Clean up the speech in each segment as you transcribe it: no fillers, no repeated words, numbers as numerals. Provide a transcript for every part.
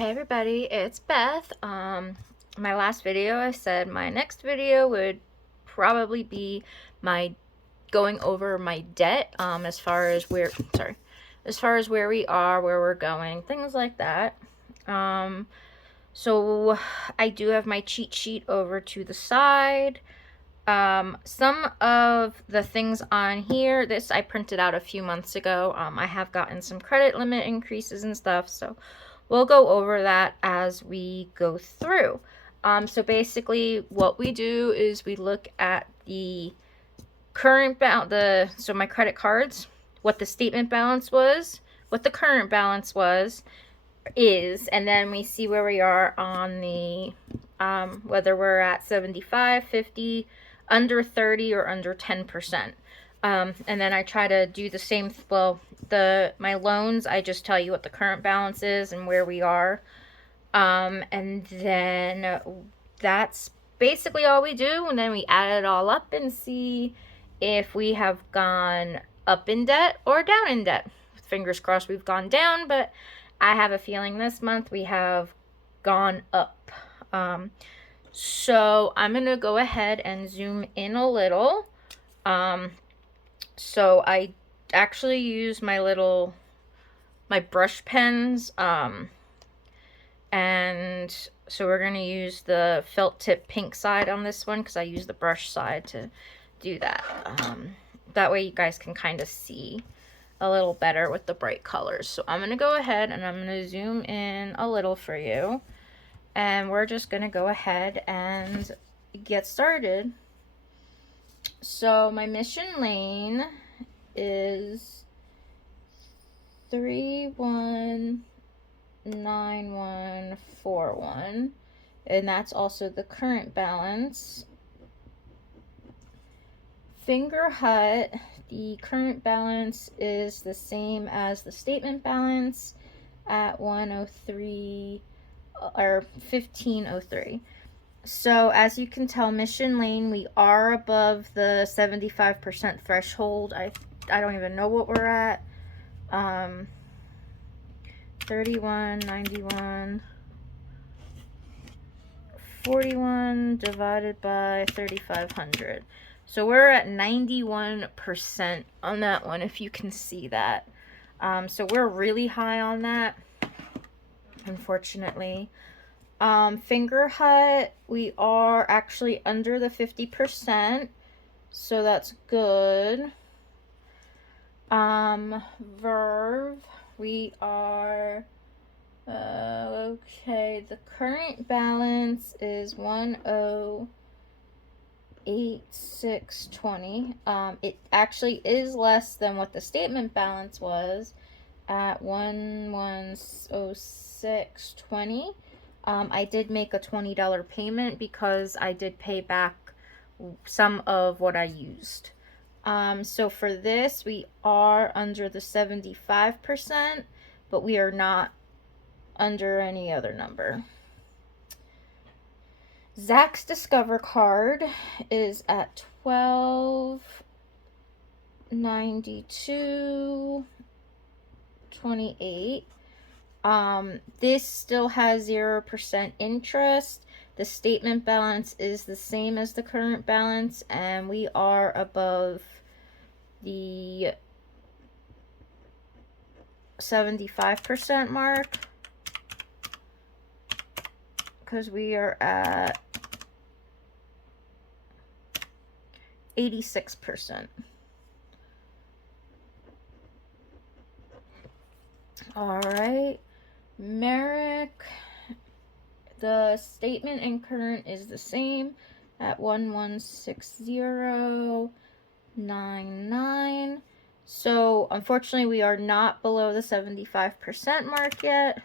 Hey everybody, it's Beth. My last video I said my next video would probably be my going over my debt, as far as where we are, where we're going, things like that. So I do have my cheat sheet over to the side. Some of the things on here, this I printed out a few months ago. I have gotten some credit limit increases and stuff, so we'll go over that as we go through. So basically what we do is we look at the current balance, so my credit cards, what the statement balance was, what the current balance is, and then we see where we are on the, whether we're at 75, 50, under 30, or under 10%. And then I try to do the same, my loans, I just tell you what the current balance is and where we are. And then that's basically all we do. And then we add it all up and see if we have gone up in debt or down in debt. Fingers crossed we've gone down, but I have a feeling this month we have gone up. So I'm going to go ahead and zoom in a little. So I actually use my brush pens, and so we're going to use the felt tip pink side on this one because I use the brush side to do that. That way you guys can kind of see a little better with the bright colors. So I'm going to go ahead and I'm going to zoom in a little for you. And we're just going to go ahead and get started. So my mission lane is 319141, and that's also the current balance. Finger Hut, the current balance is the same as the statement balance at 103 or 1503. So as you can tell, Mission Lane, we are above the 75% threshold. I don't even know what we're at. 3191 41 divided by 3500. So we're at 91% on that one, if you can see that. So we're really high on that, unfortunately. Finger Hut, we are actually under the 50%, so that's good. Verve, we are, okay, the current balance is 108,620. It actually is less than what the statement balance was at 110620. I did make a $20 payment because I did pay back some of what I used. So for this, we are under the 75%, but we are not under any other number. Zach's Discover card is at 1292.28. This still has 0% interest. The statement balance is the same as the current balance, and we are above the 75% mark because we are at 86%. All right. Merrick, the statement and current is the same at 1160.99. So unfortunately we are not below the 75% mark yet.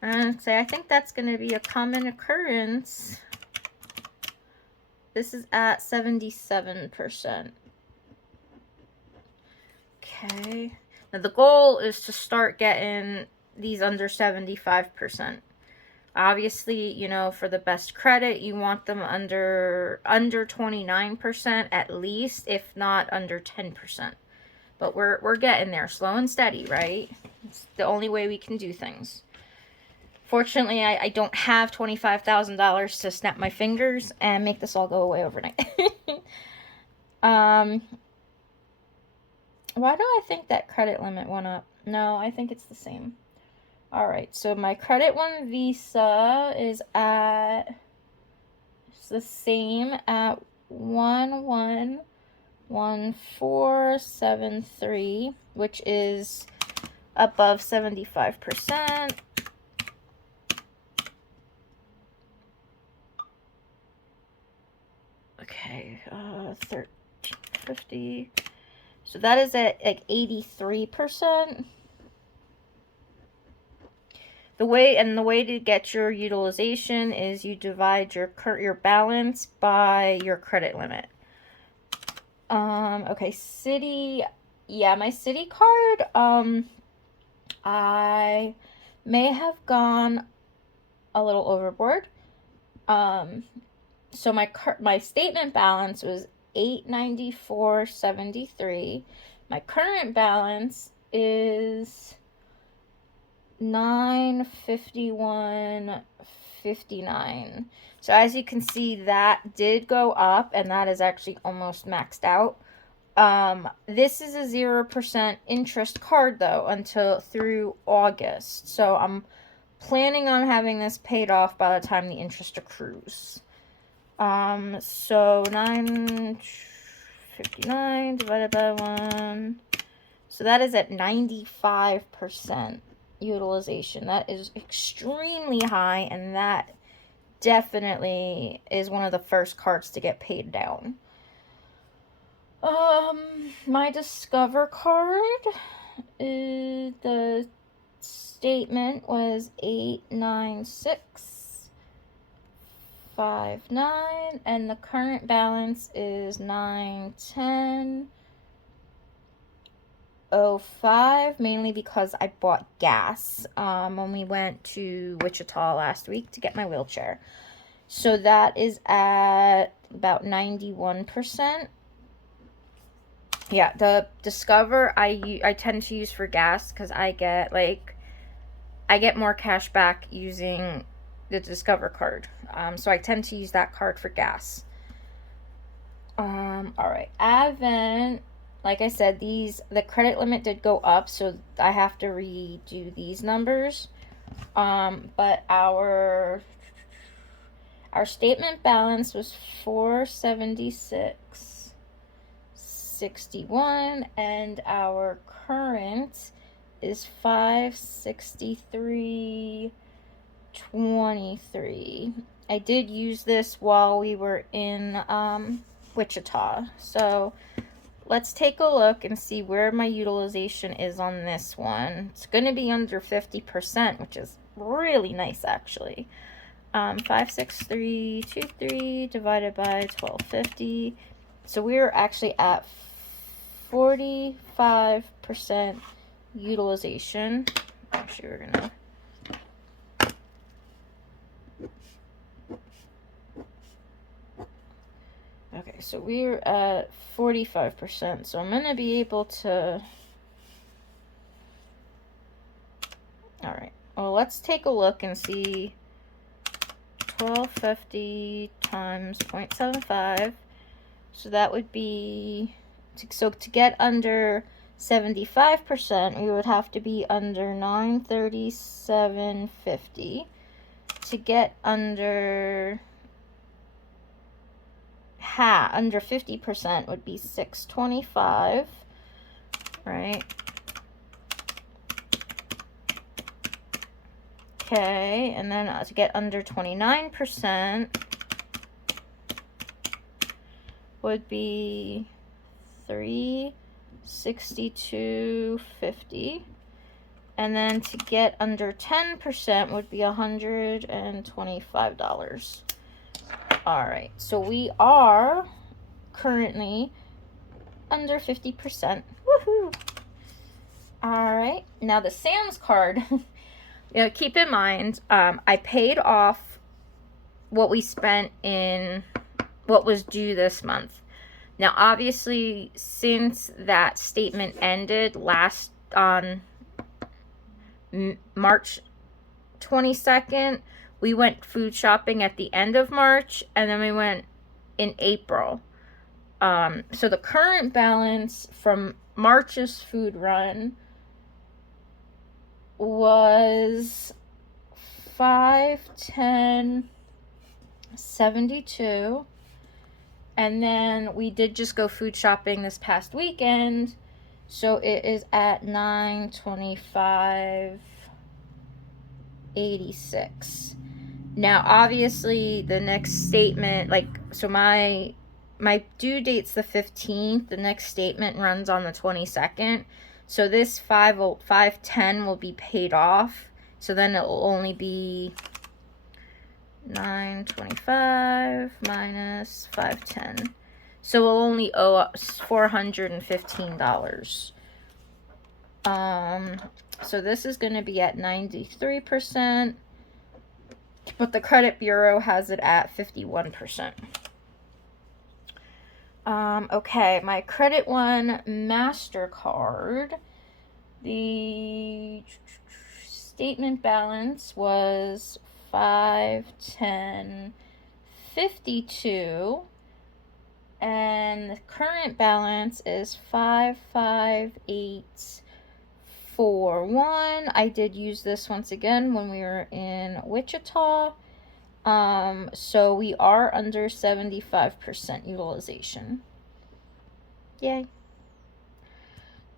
And I think that's going to be a common occurrence. This is at 77%. Okay. Now the goal is to start getting these under 75%. Obviously, you know, for the best credit, you want them under 29% at least, if not under 10%. But we're getting there, slow and steady, right? It's the only way we can do things. Fortunately, I don't have $25,000 to snap my fingers and make this all go away overnight. Why do I think that credit limit went up? No, I think it's the same. All right, so my Credit One Visa is at, it's the same at 111473, which is above 75%. Okay, 1350. So that is at like 83%. The way to get your utilization is you divide your balance by your credit limit. Okay, Citi. Yeah, my Citi card. I may have gone a little overboard. So my statement balance was $894.73. My current balance is $951.59. So as you can see, that did go up, and that is actually almost maxed out. This is a 0% interest card though until through August. So I'm planning on having this paid off by the time the interest accrues. So 959 divided by 1. So that is at 95% utilization. That is extremely high, and that definitely is one of the first cards to get paid down. My Discover card, the statement was 896.59, and the current balance is 910.05, mainly because I bought gas when we went to Wichita last week to get my wheelchair. So that is at about 91%. Yeah, the Discover I tend to use for gas because I get more cash back using the Discover card. So I tend to use that card for gas. All right, Advent. Like I said, the credit limit did go up, so I have to redo these numbers. But our statement balance was $476.61, and our current is $563.23. I did use this while we were in Wichita, so let's take a look and see where my utilization is on this one. It's going to be under 50%, which is really nice, actually. 563.23 divided by 1250. So we're actually at 45% utilization. Actually, we're going to... Okay, so we're at 45%, so I'm going to be able to... Alright, well, let's take a look and see 1250 times 0.75. So that would be... So to get under 75%, we would have to be under 937.50. To get under... under 50% would be 625, right? Okay, and then to get under 29% would be 362.50, and then to get under 10% would be $125. All right, so we are currently under 50%. Woohoo! All right, now the Sam's card. Keep in mind, I paid off what we spent in what was due this month. Now, obviously, since that statement ended last on March 22nd. We went food shopping at the end of March, and then we went in April. So the current balance from March's food run was $510.72. And then we did just go food shopping this past weekend, so it is at $925.86. Now, obviously, the next statement, like, so my due date's the 15th. The next statement runs on the 22nd. So this $510 will be paid off. So then it will only be $925 minus $510. So we'll only owe us $415. So this is going to be at 93%, but the credit bureau has it at 51%. Okay, my Credit One MasterCard, the statement balance was $510.52, and the current balance is $558.41. I did use this once again when we were in Wichita. So we are under 75% utilization. Yay.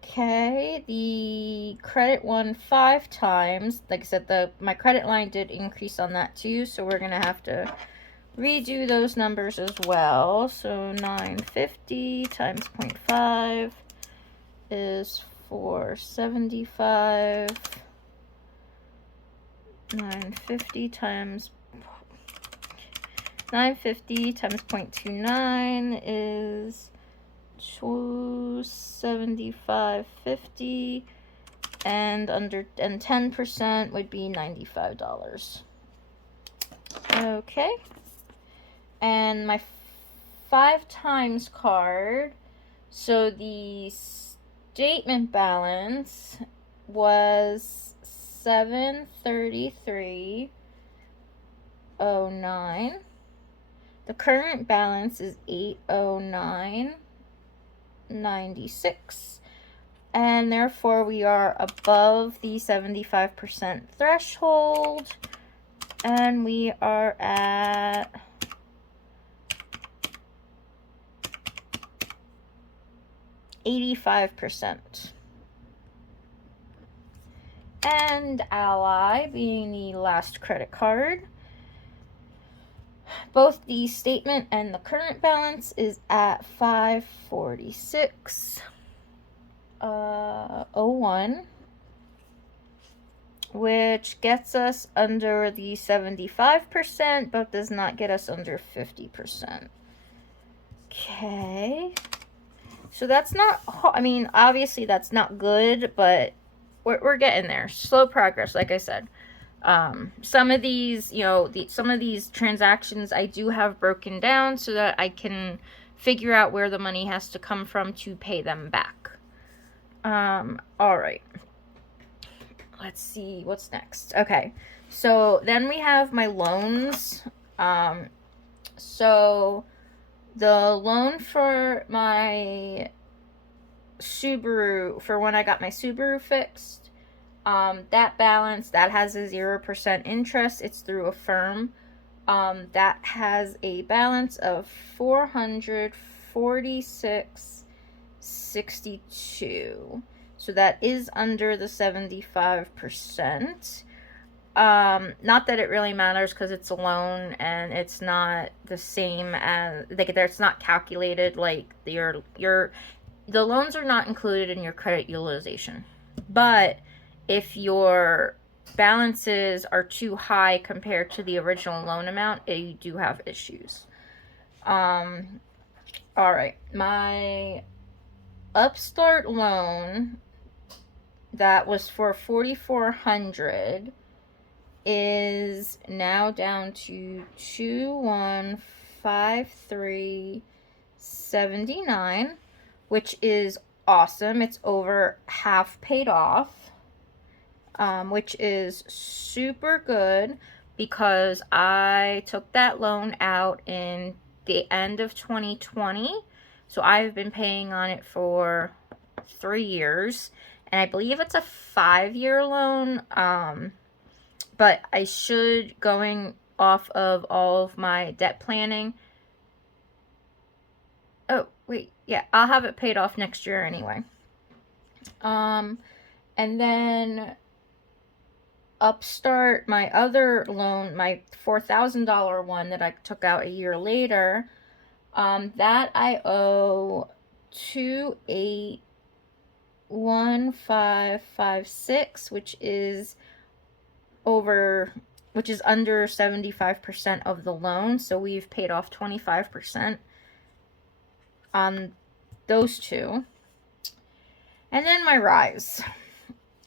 Okay, the Credit One 5 times. Like I said, my credit line did increase on that too, so we're gonna have to redo those numbers as well. So 950 times 0.5 is 475. 950 times 0.29 is 275.50, and 10% would be $95. Okay, and my 5 times card. So the statement balance was $733.09. The current balance is $809.96, and therefore we are above the 75% threshold, and we are at $85%. And Ally, being the last credit card, both the statement and the current balance is at $546.01, which gets us under the 75%, but does not get us under 50%. Okay. So that's not, I mean, obviously that's not good, but we're getting there. Slow progress, like I said. Some of these, some of these transactions I do have broken down so that I can figure out where the money has to come from to pay them back. All right. Let's see what's next. Okay. So then we have my loans. So the loan for my Subaru, for when I got my Subaru fixed, that balance, that has a 0% interest. It's through a firm. That has a balance of $446.62. So that is under the 75%. Not that it really matters because it's a loan and it's not the same as, like, it's not calculated like the loans are not included in your credit utilization. But if your balances are too high compared to the original loan amount, you do have issues. All right, my Upstart loan that was for $4,400 is now down to $2,153.79, which is awesome. It's over half paid off. which is super good because I took that loan out in the end of 2020. So I've been paying on it for 3 years, and I believe it's a 5-year loan. But I should, going off of all of my debt planning. Oh, wait, yeah, I'll have it paid off next year anyway. And then Upstart, my other loan, my $4,000 one that I took out a year later, that I owe 2,81556, which is under 75% of the loan. So we've paid off 25% on those two. And then my rise.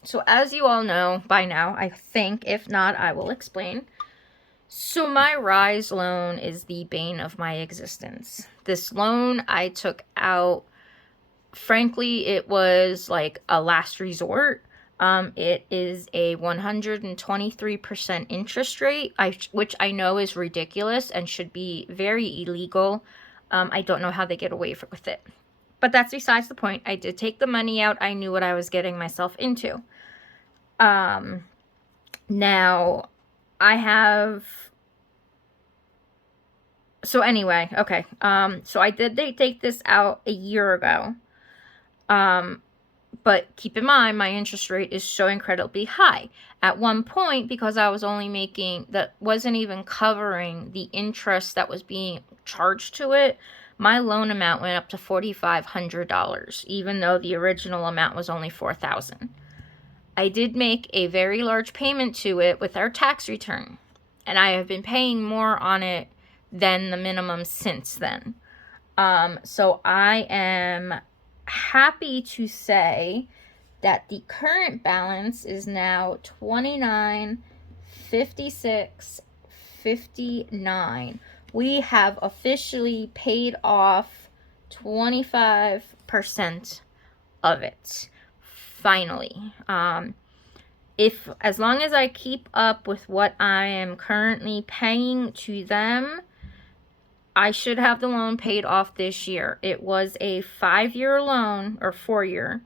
So as you all know by now, I think, if not, I will explain. So my rise loan is the bane of my existence. This loan I took out, frankly, it was like a last resort. It is a 123% interest rate, which I know is ridiculous and should be very illegal. I don't know how they get away with it. But that's besides the point. I did take the money out. I knew what I was getting myself into. Now, I have... So anyway, okay. So I did take this out a year ago. But keep in mind, my interest rate is so incredibly high. At one point, because I was only making, that wasn't even covering the interest that was being charged to it, my loan amount went up to $4,500, even though the original amount was only $4,000. I did make a very large payment to it with our tax return, and I have been paying more on it than the minimum since then. So I am happy to say that the current balance is now $29,5659. We have officially paid off 25% of it. Finally. As long as I keep up with what I am currently paying to them, I should have the loan paid off this year. It was a 5-year loan, or 4-year.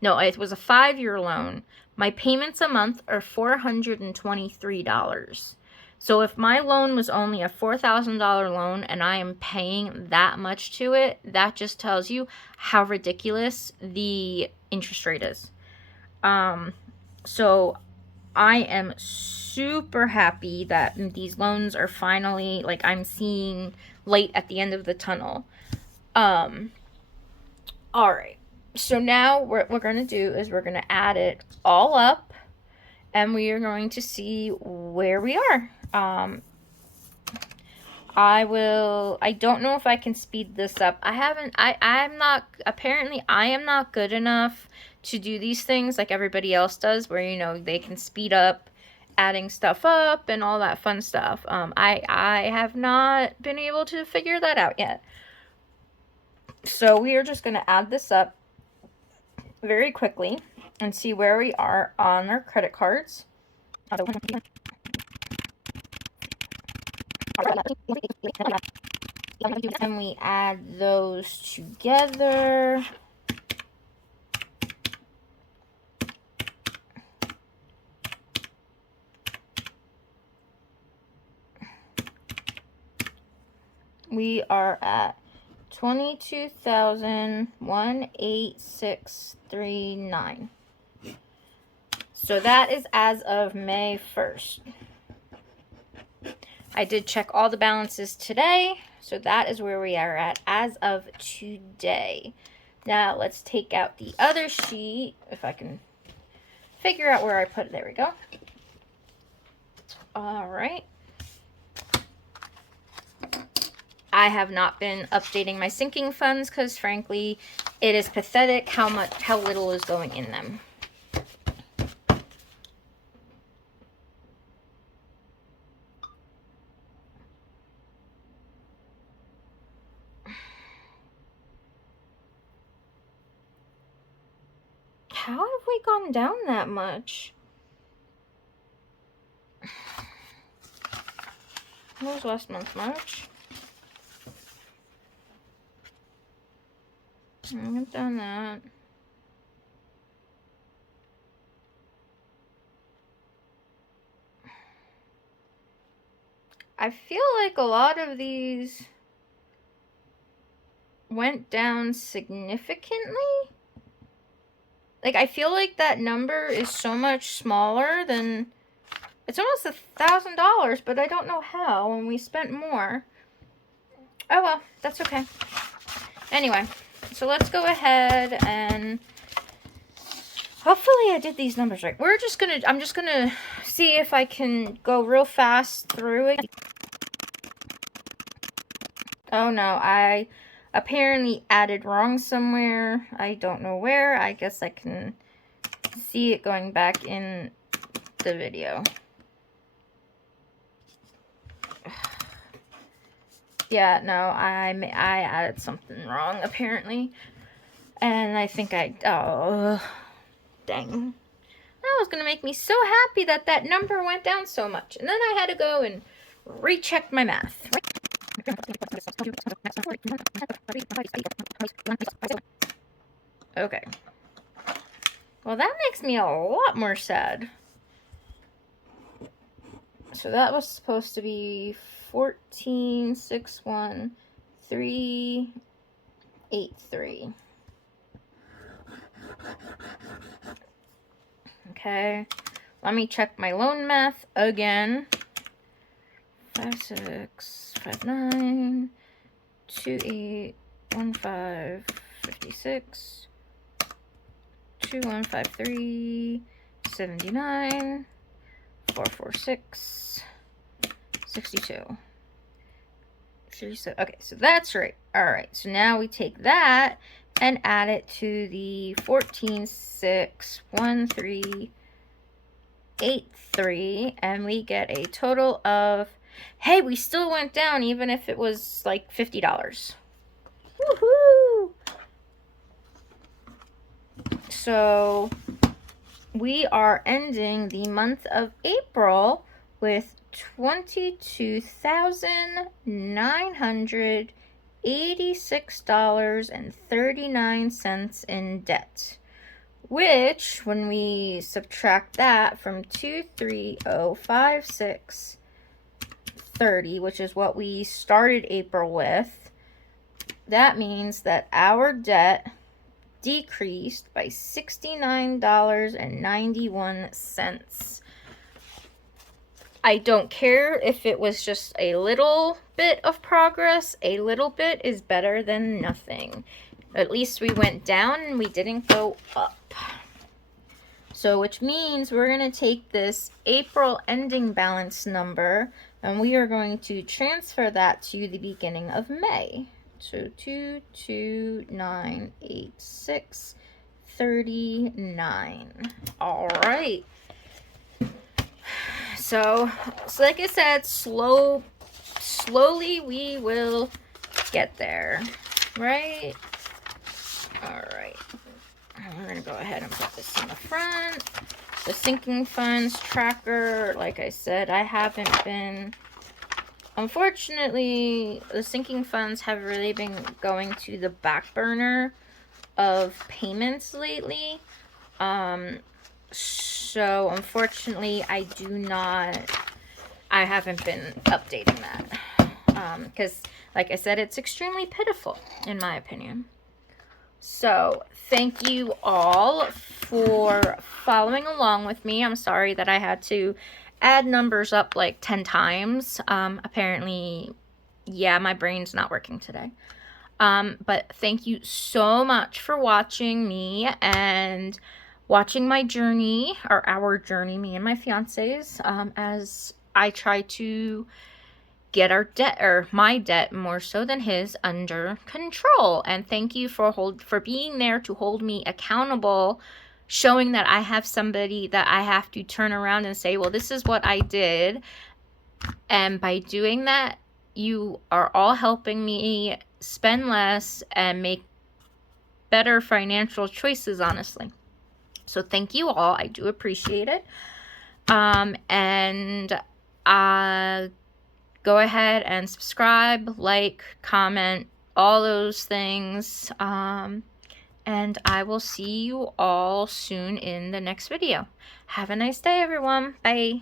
No, it was a 5-year loan. My payments a month are $423. So if my loan was only a $4,000 loan and I am paying that much to it, that just tells you how ridiculous the interest rate is. So I am super happy that these loans are finally, like, I'm seeing light at the end of the tunnel. Alright. So now what we're going to do is we're going to add it all up, and we are going to see where we are. I don't know if I can speed this up. I'm not good enough to do these things like everybody else does, where, you know, they can speed up adding stuff up and all that fun stuff. I have not been able to figure that out yet. So we are just going to add this up very quickly and see where we are on our credit cards. And we add those together. We are at $22,18639. So that is as of May 1st. I did check all the balances today, so that is where we are at as of today. Now let's take out the other sheet, if I can figure out where I put it. There we go. All right. I have not been updating my sinking funds because, frankly, it is pathetic how little is going in them. How have we gone down that much? What was last month? March? I haven't done that. I feel like a lot of these went down significantly. Like, I feel like that number is so much smaller than... It's almost $1,000, but I don't know how, and we spent more. Oh well, that's okay. Anyway, so let's go ahead and... Hopefully I did these numbers right. I'm just gonna see if I can go real fast through it. Oh no, I apparently added wrong somewhere. I don't know where. I guess I can see it going back in the video. Yeah, no, I added something wrong apparently. And I think oh, dang. That was gonna make me so happy that that number went down so much. And then I had to go and recheck my math. Okay. Well, that makes me a lot more sad. So that was supposed to be 14,613,83. Okay. Let me check my loan math again. 5659 2815 56 2153 79 446 62 37. Okay, so that's right. All right, so now we take that and add it to the 14,613,83, and we get a total of, hey, we still went down even if it was like $50. Woohoo! So we are ending the month of April with $22,986.39 in debt, which, when we subtract that from 2305630, which is what we started April with, that means that our debt decreased by $69.91. I don't care if it was just a little bit of progress. A little bit is better than nothing. At least we went down and we didn't go up. So, which means we're going to take this April ending balance number and we are going to transfer that to the beginning of May. So 2298639. All right. So like I said, slowly we will get there, right? All right. We're gonna go ahead and put this in the front. The sinking funds tracker, like I said, I haven't been. Unfortunately, the sinking funds have really been going to the back burner of payments lately. So unfortunately, I haven't been updating that. Because, like I said, it's extremely pitiful, in my opinion. So, thank you all for following along with me. I'm sorry that I had to add numbers up like 10 times. Apparently, yeah, my brain's not working today. But thank you so much for watching me and watching my journey, or our journey, me and my fiance's, as I try to get our debt, or my debt more so than his, under control. And thank you for being there to hold me accountable, showing that I have somebody that I have to turn around and say, well, this is what I did. And by doing that, you are all helping me spend less and make better financial choices, honestly. So thank you all. I do appreciate it. And go ahead and subscribe, like, comment, all those things. And I will see you all soon in the next video. Have a nice day, everyone. Bye.